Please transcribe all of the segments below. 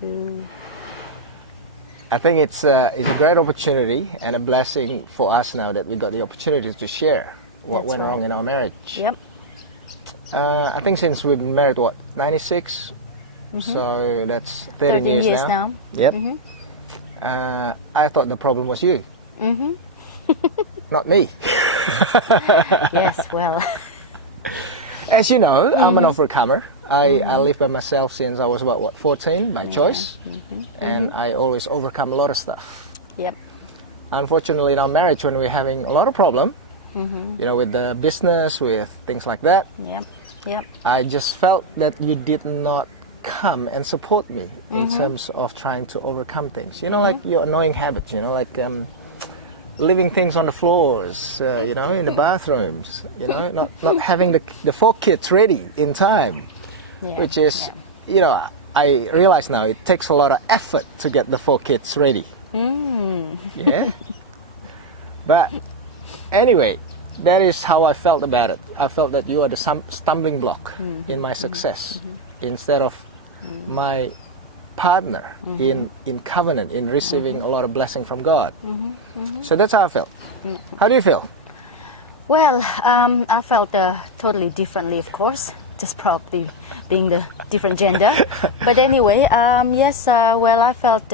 to... I think it's a great opportunity and a blessing for us now that we got the opportunity to share what That's went right. wrong in our marriage. Yep. I think since we've been married, 96? So that's 13 years now. Yep. I thought the problem was you. Not me. Yes, well... As you know, I'm an overcomer. I live by myself since I was about 14 by choice, and I always overcome a lot of stuff. Yep. Unfortunately, in our marriage, when we're having a lot of problem, you know, with the business, with things like that, Yep. Yep. I just felt that you did not come and support me in terms of trying to overcome things. You know, like your annoying habits. You know, like leaving things on the floors. You know, in the bathrooms. You know, not having the 4 kids ready in time. Yeah. Which is, you know, I realize now it takes a lot of effort to get the 4 kids ready. Yeah. But anyway, that is how I felt about it. I felt that you are the stumbling block in my success instead of my partner in covenant, in receiving a lot of blessing from God. So that's how I felt. How do you feel? Well, I felt totally differently, of course, just probably being the different gender. But anyway, yes, well, I felt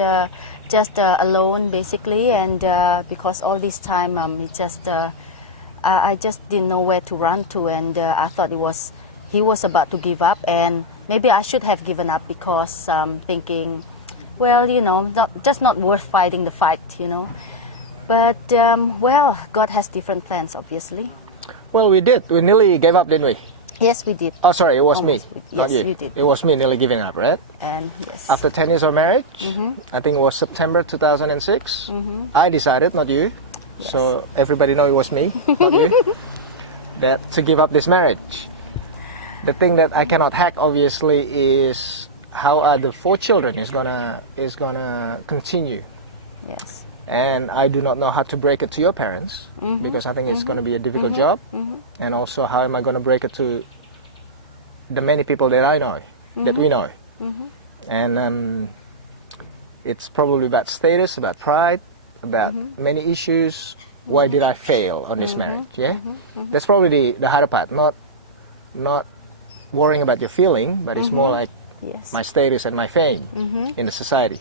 just alone, basically, and because all this time I just didn't know where to run to, and I thought he was about to give up, and maybe I should have given up because thinking, well, you know, not worth fighting the fight, you know. But, well, God has different plans, obviously. Well, we did. We nearly gave up, didn't we? Yes, we did. Oh, sorry, it was Almost. me, Yes, not you. you did. It was me nearly giving up, right? And yes. After 10 years of marriage, I think it was September 2006, I decided, not you, so everybody know it was me, not you, that to give up this marriage. The thing that I cannot hack, obviously, is how are the 4 children is gonna continue. Yes. And I do not know how to break it to your parents, because I think it's going to be a difficult job. And also, how am I going to break it to the many people that I know, that we know. And it's probably about status, about pride, about many issues. Why did I fail on this marriage? Yeah, that's probably the harder part. Not worrying about your feeling, but it's more like my status and my fame in the society.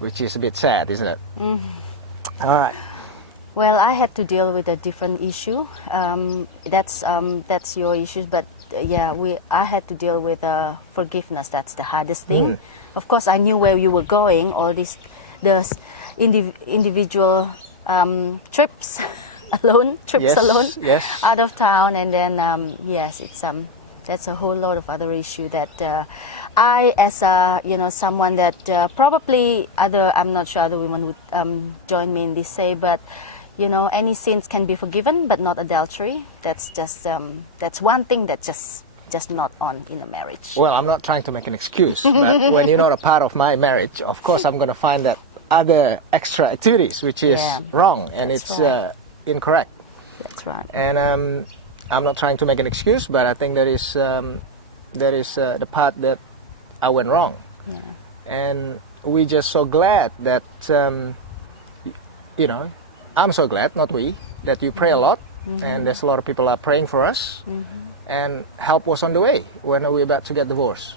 Which is a bit sad, isn't it? All right. Well, I had to deal with a different issue. That's your issues, but yeah, I had to deal with forgiveness. That's the hardest thing. Of course, I knew where you were going. All the individual trips alone, out of town, and then yes, it's that's a whole lot of other issue that. I, as someone that probably I'm not sure other women would join me in this say, but you know, any sins can be forgiven, but not adultery. That's just that's one thing that's just not on in a marriage. Well, I'm not trying to make an excuse, but when you're not a part of my marriage, of course I'm going to find that other extra activities, which is wrong and it's incorrect. That's right. And I'm not trying to make an excuse, but I think that is the part that I went wrong. And we're just so glad that, you know, I'm so glad, not we, that you pray a lot, and there's a lot of people are praying for us, and help was on the way when we were about to get divorced.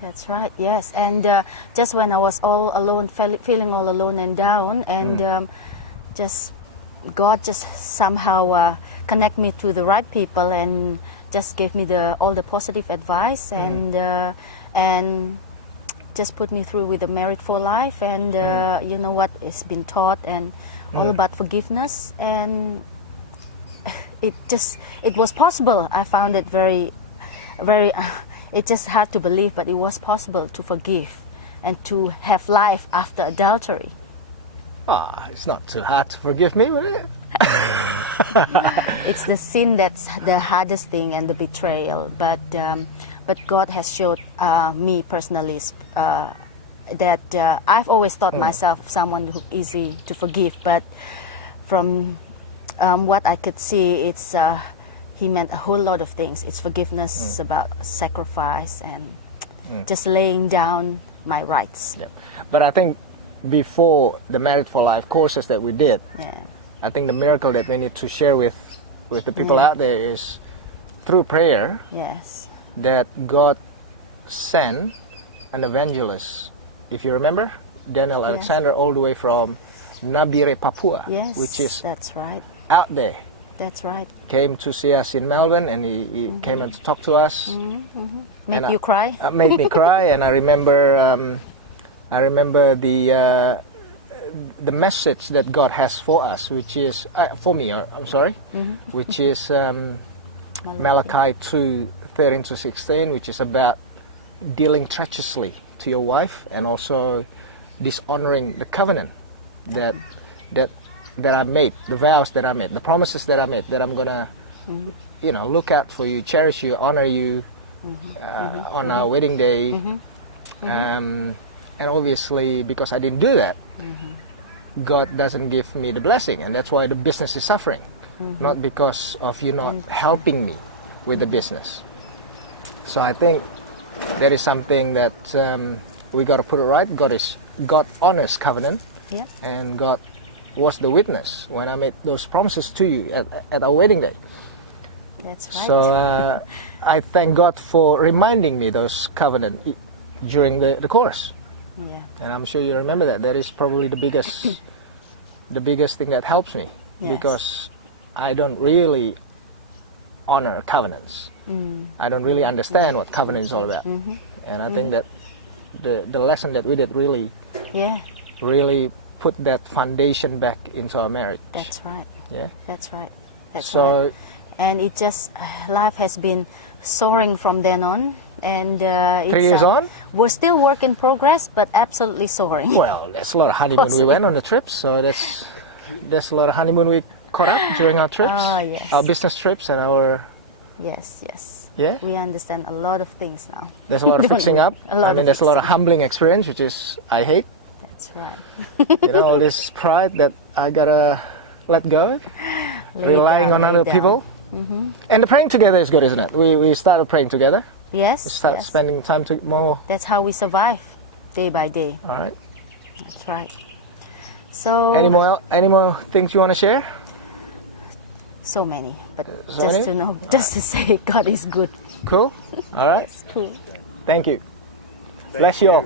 That's right, yes. And just when I was all alone, feeling all alone and down, and God just somehow connect me to the right people and just gave me all the positive advice and just put me through with the Married for Life, and you know what, it's been taught and all about forgiveness, and it was possible. I found it very it just hard to believe, but it was possible to forgive and to have life after adultery. It's not too hard to forgive me, will it? It's the sin that's the hardest thing, and the betrayal, but God has showed me personally that I've always thought myself someone who's easy to forgive, but from what I could see, it's he meant a whole lot of things. It's forgiveness, it's about sacrifice and just laying down my rights. But I think before the Married for Life courses that we did, Yeah. I think the miracle that we need to share with the people out there is through prayer Yes. that God sent an evangelist. If you remember, Daniel Yes. Alexander, all the way from Nabire, Papua, Yes. which is That's right. out there, That's right. came to see us in Melbourne, and he came and to talk to us. Make And you cry? Made me cry, and I remember the message that God has for us, which is for me. I'm sorry, which is Malachi 2:13-16, which is about dealing treacherously to your wife and also dishonoring the covenant that I made, the vows that I made, the promises that I made, that I'm gonna, look out for you, cherish you, honor you on our wedding day. And obviously, because I didn't do that, God doesn't give me the blessing, and that's why the business is suffering. Not because of you not helping me with the business. So I think that is something that we got to put it right. God honors covenant, Yep. and God was the witness when I made those promises to you at our wedding day. That's right. So I thank God for reminding me those covenant during the course. Yeah. And I'm sure you remember that. That is probably the biggest thing that helps me, Yes. because I don't really honor covenants. I don't really understand what covenant is all about. And I think that the lesson that we did really Yeah. put that foundation back into our marriage. That's right. Yeah. That's right. That's So right. And it just life has been soaring from then on, and it's 3 years on? We're still work in progress, but absolutely soaring. Well, there's a lot of honeymoon we went on the trips, so there's a lot of honeymoon we caught up during our trips, Oh, yes. our business trips, and our Yes. yeah. We understand a lot of things now. There's a lot of fixing up. A lot of there's a lot of fixing. humbling experience, which is I hate. That's right. All this pride that I gotta let go, relying on other people. And the praying together is good, isn't it? We started praying together. Yes. We start yes. spending time more. That's how we survive, day by day. All right. That's right. So Any more things you want to share? so many, but So just many? to know, just to say, God is good. Cool. All right. Cool. Thank you. Bless you all.